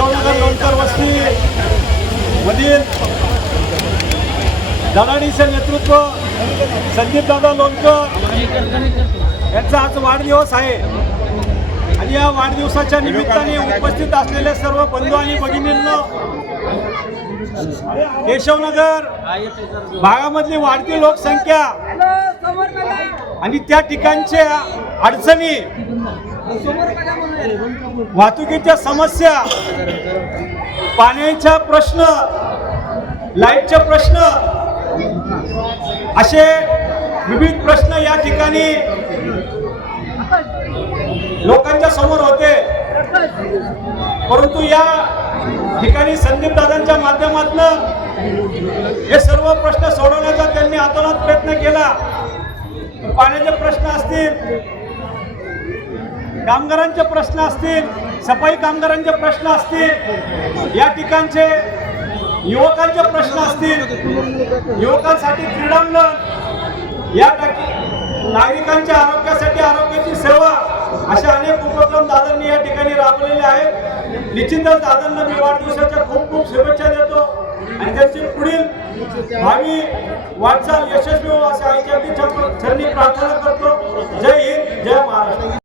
केशवनगर लोणकर वस्ती मधील दलाडीचं नेतृत्व संदीप दादा लोणकर यांचा आज वाढदिवस आहे आणि या वाढदिवसाच्या निमित्ताने उपस्थित असलेल्या सर्व बंधू आणि भगिनींना केशवनगर भागामधली वाढती लोकसंख्या आणि त्या ठिकाणच्या अडचणी, वाहतुकीच्या समस्या, पाण्याचा प्रश्न, लाईटचे प्रश्न असे विविध प्रश्न या ठिकाणी लोकांच्या समोर होते। परंतु या ठिकाणी संदीप दादांच्या माध्यमातून हे सर्व प्रश्न सोडवण्याचा त्यांनी आतोनात प्रयत्न केला। पाण्याचे प्रश्न असतील, कामगारांचे प्रश्न असतील, सफाई कामगारांचे प्रश्न असतील, या ठिकाणचे युवकांचे प्रश्न असतील, युवकांसाठी क्रीडांगण, या नागरिकांच्या आरोग्यासाठी आरोग्याची सेवा, अशा अनेक उपक्रम दादांनी या ठिकाणी राबवलेले आहेत। निश्चितच दादांना मी वाढदिवसाच्या खूप खूप शुभेच्छा देतो आणि त्यांची पुढील भावी वाटचाल यशस्वी हो असे आईच्या चरणी प्रार्थना करतो। जय हिंद, जय महाराष्ट्र।